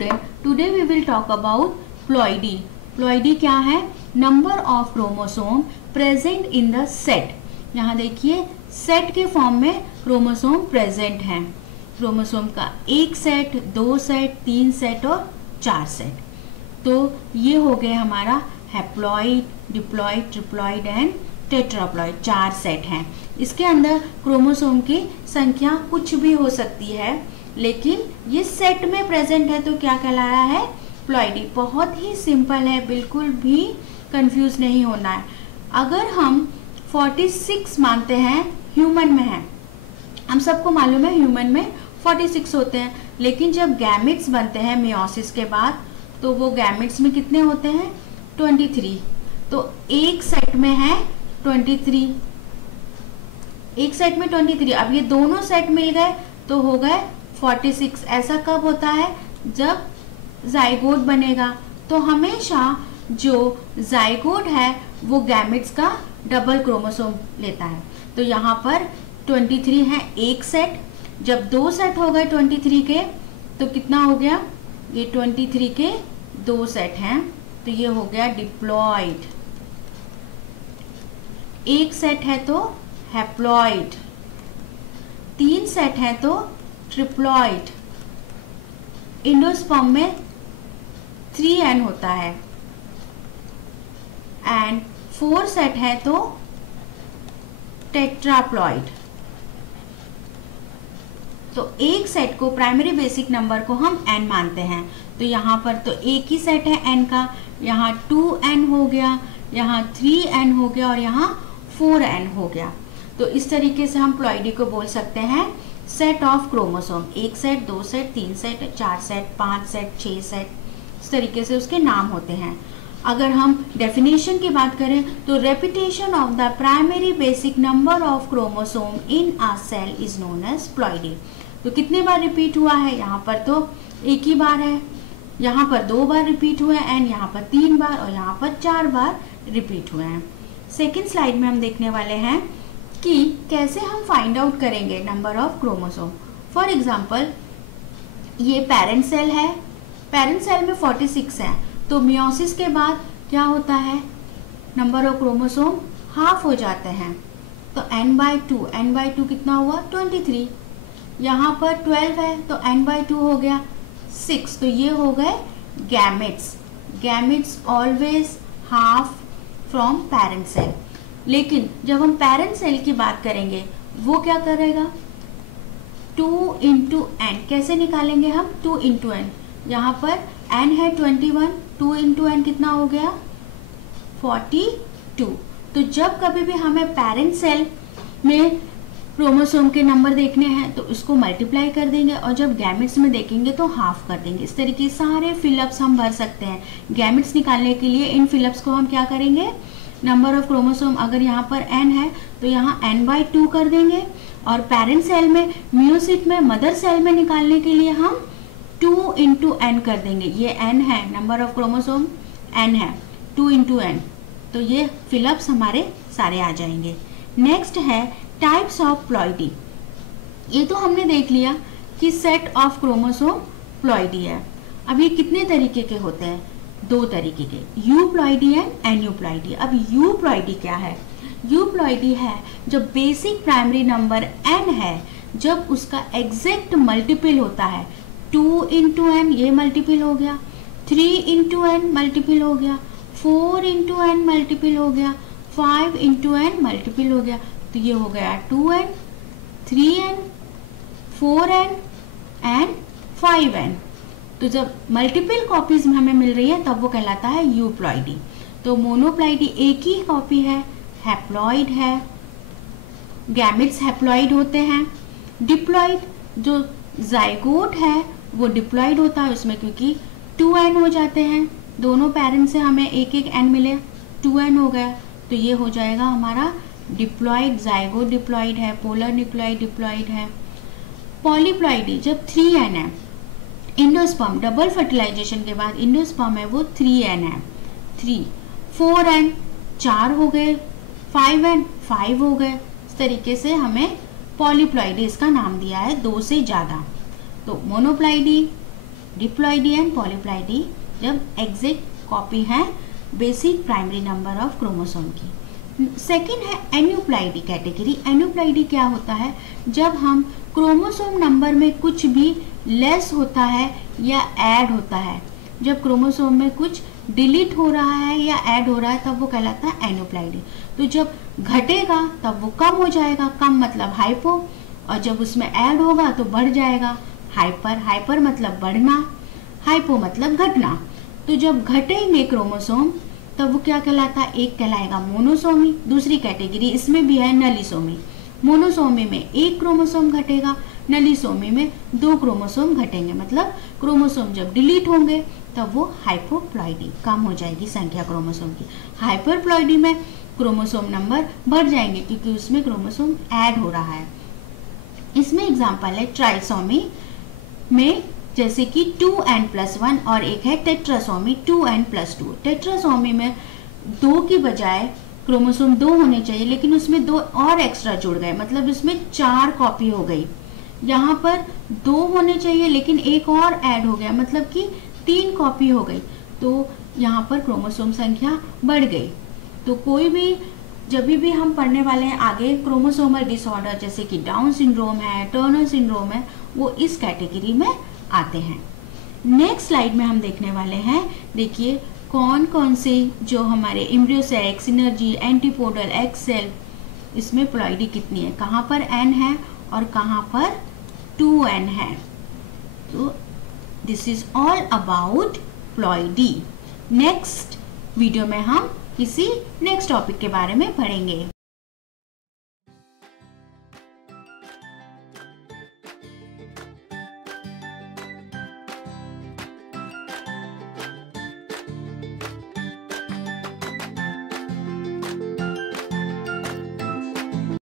Student, today we will talk about ploidy. Ploidy क्या है? Number of chromosome present in the set. यहाँ देखिए set के form में क्रोमोसोम प्रेजेंट हैं. क्रोमोसोम का एक सेट, दो सेट, तीन सेट और चार सेट. तो ये हो गए हमारा haploid, diploid, triploid and tetraploid. चार सेट हैं. इसके अंदर क्रोमोसोम की संख्या कुछ भी हो सकती है, लेकिन ये सेट में प्रेजेंट है तो क्या कहलाया है? प्लॉइडी. बहुत ही सिंपल है, बिल्कुल भी कंफ्यूज नहीं होना है. अगर हम 46 मानते हैं, ह्यूमन में है, हम सबको मालूम है ह्यूमन में 46 होते हैं, लेकिन जब गैमेट्स बनते हैं मियोसिस के बाद तो वो गैमेट्स में कितने होते हैं? 23. तो एक सेट में है 23, एक सेट में 23. अब ये दोनों सेट मिल गए तो हो गए 46. ऐसा कब होता है? जब जाइगोट बनेगा. तो हमेशा जो जाइगोट है वो गैमेट्स का डबल क्रोमोसोम लेता है. तो यहाँ पर 23 है एक सेट. जब दो सेट हो गए 23 के तो कितना हो गया? ये 23 के दो सेट हैं तो ये हो गया डिप्लॉइड. एक सेट है तो हैप्लॉइड, तीन सेट है तो ट्रिप्लॉइड. एंडोस्पर्म में 3n होता है एंड 4 सेट है तो टेट्राप्लॉइड. तो एक सेट को, प्राइमरी बेसिक नंबर को हम n मानते हैं. तो यहाँ पर तो एक ही सेट है n का, यहाँ 2n हो गया, यहाँ 3n हो गया और यहाँ 4n हो गया. तो इस तरीके से हम प्लॉइडी को बोल सकते हैं सेट ऑफ क्रोमोसोम. एक सेट, दो सेट, तीन सेट, चार सेट, पांच सेट, 6 सेट, इस तरीके से उसके नाम होते हैं. अगर हम डेफिनेशन की बात करें तो repetition of the primary basic number of chromosome in a cell is known as ploidy. तो कितने बार रिपीट हुआ है? यहाँ पर तो एक ही बार है, यहाँ पर 2 बार रिपीट हुए एंड यहाँ पर 3 बार और यहाँ पर 4 बार रिपीट हुए हैं. सेकेंड स्लाइड में हम देखने वाले हैं कि कैसे हम फाइंड आउट करेंगे number of chromosome. For example ये पेरेंट सेल है, पेरेंट सेल में 46 है. तो मियोसिस के बाद क्या होता है? नंबर ऑफ क्रोमोसोम हाफ हो जाते हैं. तो n/2, n/2 कितना हुआ? 23. यहाँ पर 12 है तो n/2 हो गया 6. तो ये हो गए gametes. Gametes always half from parent cell. लेकिन जब हम पेरेंट सेल की बात करेंगे वो क्या करेगा? 2 into n. कैसे निकालेंगे हम? 2 into n. यहाँ पर n है 21, 2 into n कितना हो गया? 42. तो जब कभी भी हमें पेरेंट सेल में क्रोमोसोम के नंबर देखने हैं तो इसको मल्टीप्लाई कर देंगे और जब गैमेट्स में देखेंगे तो हाफ कर देंगे. इस तरीके सारे फिलअप्स हम भर सकते हैं. गैमेट्स निकालने के लिए इन फिलअप्स को हम क्या करेंगे? नंबर ऑफ क्रोमोसोम, अगर यहाँ पर n है तो यहाँ n/2 कर देंगे और पेरेंट सेल में, मियोसिट में, मदर सेल में निकालने के लिए हम 2 into n कर देंगे. ये n है, नंबर ऑफ क्रोमोसोम n है, 2 into n. तो ये फिलअप्स हमारे सारे आ जाएंगे. नेक्स्ट है टाइप्स ऑफ प्लॉइडी. ये तो हमने देख लिया कि सेट ऑफ क्रोमोसोम प्लॉइडी है. अब ये कितने तरीके के होते हैं? 2 तरीके के, यूप्लॉइडी एंड एन्यूप्लॉइडी. अब यूप्लॉइडी क्या है? यूप्लॉइडी है जब बेसिक प्राइमरी नंबर n है, जब उसका एग्जैक्ट मल्टीपल होता है. 2 into n ये मल्टीपल हो गया, 3 into n मल्टीपल हो गया, 4 into n मल्टीपल हो गया, 5 into n मल्टीपल हो गया. तो ये हो गया 2n, 3n, 4n and 5n. तो जब मल्टीपल कॉपीज हमें मिल रही है तब वो कहलाता है यूप्लॉइडी. तो मोनोप्लॉइडी एक ही कॉपी है, हैप्लॉइड है, गैमेट्स हैप्लॉइड होते हैं. डिप्लॉइड जो जाइगोट है वो डिप्लॉइड होता है उसमें, क्योंकि 2n हो जाते हैं. दोनों पेरेंट्स से हमें एक एक n मिले, 2n हो गया. तो ये हो जाएगा हमारा डिप्लॉइड. जाइगोट डिप्लॉइड है, पोलर न्यूक्लियोइड डिप्लॉइड है. पॉलीप्लॉइडी जब 3n है, इंडोस्पर्म डबल फर्टिलाइजेशन के बाद इंडोस्पर्म है वो 3n है, 3, 4n 4 हो गए, 5n 5 हो गए. इस तरीके से हमें पॉलीप्लॉइडी इसका नाम दिया है, 2 से ज़्यादा. तो मोनोप्लॉइडी डिप्लॉइडी एंड पॉलीप्लॉइडी जब एग्जैक्ट कॉपी है basic primary number of chromosome की। सेकेंड है एन्यूप्लॉइडी कैटेगरी। एन्यूप्लॉइडी क्या होता है, जब हम क्रोमोसोम नंबर में कुछ भी लेस होता है या ऐड होता है, जब क्रोमोसोम में कुछ डिलीट हो रहा है या ऐड हो रहा है तब वो कहलाता है एन्यूप्लॉइडी। तो जब घटेगा तब वो कम हो जाएगा, कम मतलब हाइपो, और जब उसमें ऐड होगा तो बढ़ जाएगा हाइपर। हाइपर मतलब बढ़ना, हाइपो मतलब घटना। तो जब घटेंगे क्रोमोसोम तब वो क्या कहलाता है, एक कहलाएगा मोनोसोमी। दूसरी कैटेगरी इसमें भी है नलीसोमी। मोनोसोमी में एक क्रोमोसोम घटेगा, नलीसोमी में 2 क्रोमोसोम घटेंगे, मतलब क्रोमोसोम जब डिलीट होंगे तब वो हाइपोप्लॉइडी, कम हो जाएगी संख्या क्रोमोसोम की। हाइपरप्लॉइडी में क्रोमोसोम नंबर बढ़ जाएंगे क्योंकि उसमें क्रोमोसोम ऐड हो रहा है। इसमें एग्जाम्पल है ट्राइसोमी में, जैसे कि 2n+1, और एक है टेट्रासोमी 2n+2। टेट्रासोमी में 2 की बजाय क्रोमोसोम 2 होने चाहिए, लेकिन उसमें 2 और एक्स्ट्रा जुड़ गए, मतलब इसमें 4 कॉपी हो गई। यहाँ पर 2 होने चाहिए लेकिन एक और ऐड हो गया, मतलब कि 3 कॉपी हो गई, तो यहाँ पर क्रोमोसोम संख्या बढ़ गई। तो कोई भी जब भी हम पढ़ने वाले हैं आगे क्रोमोसोमल डिसऑर्डर, जैसे कि डाउन सिंड्रोम है, टर्नर सिंड्रोम है, वो इस कैटेगरी में आते हैं। नेक्स्ट स्लाइड में हम देखने वाले हैं, देखिए कौन कौन से जो हमारे embryo sac, synergy, antipodal, egg cell, इसमें प्लॉइडी कितनी है, कहाँ पर n है और कहाँ पर 2n है। तो this is all about ploidy. Next video में हम किसी नेक्स्ट टॉपिक के बारे में पढ़ेंगे।